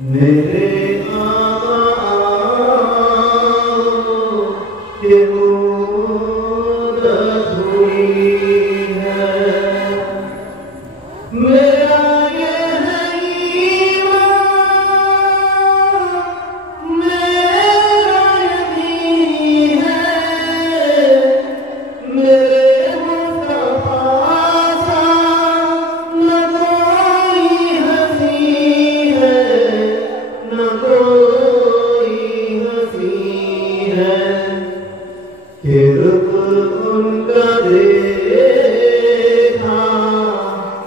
मेरे आका के मूरत हुई है। मेरा ये है ईमान, मेरा यकीन है, मेरे मुस्तफा सा न कोई हसी है, न कोई हसी है। कि रुख उनका देखा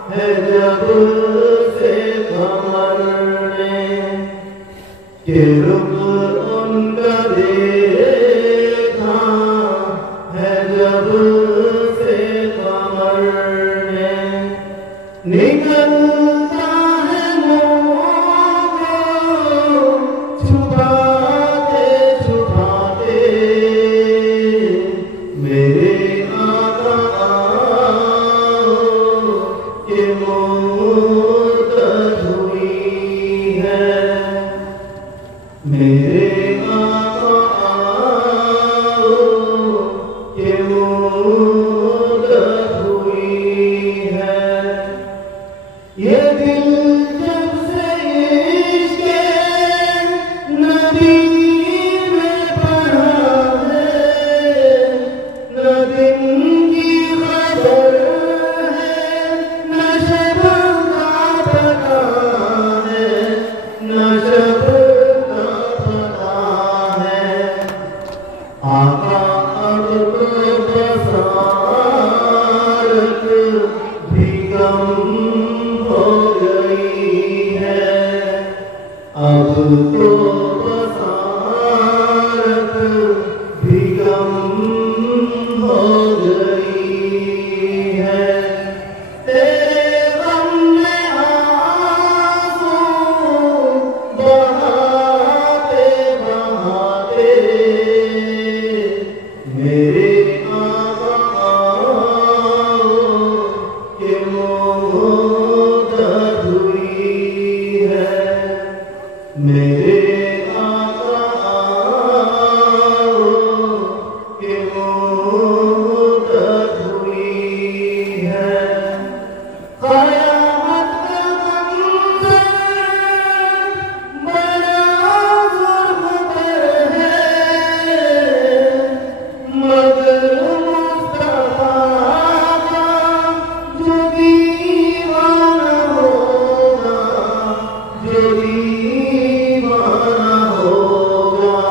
है जब से कमर ने, कि रुख उनका देखा है जब से कमर ने। निकलता है मुँह छुपाते छुपाते, मेरे आका के मूरत हुई है। मेरे आका के मूरत हुई है। ये दिल जब से इश्क़े नबी में पढ़ा है, न दिन की खबर है, न शब का पता है, न शब का पता है। आका अब तो बसारत भी कम हो गई है, अब तो बसारत भी कम हो गई है। तेरे गम में आंसू बहाते बहाते, मेरे आका के मूरत हुई है। मेरे आका के मूरत हुई है। क़यामत का मंज़र बड़ा ज़ुल्फ़ है, मगर मुस्तफा का जो दीवाना होगा, जो दीवाना होगा,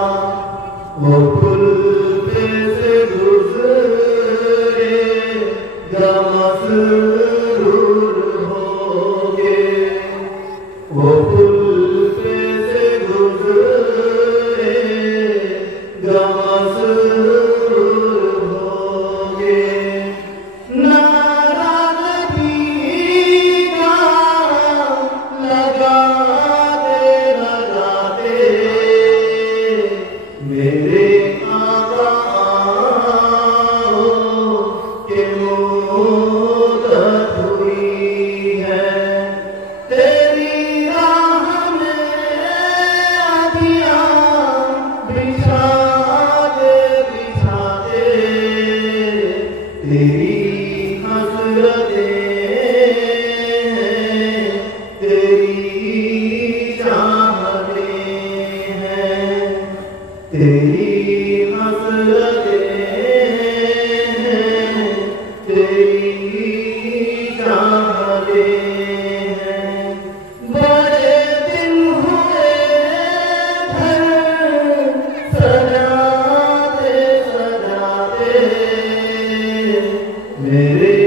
वो पुल पे से गुज़रेगा मसरूर होके, वो पुल पे से गुज़रेगा मसरूर होके। नारा नबी का लगाते लगाते, मेरे आका के मूरत हुई है। तेरी राह में अखियाँ बिछाते बिछाते, तेरी हसरतें हैं, तेरी चाहतें हैं, तेरी हसरतें हैं, तेरी चाहतें हैं। बड़े दिन हुए घर सजाते सजाते, मेरे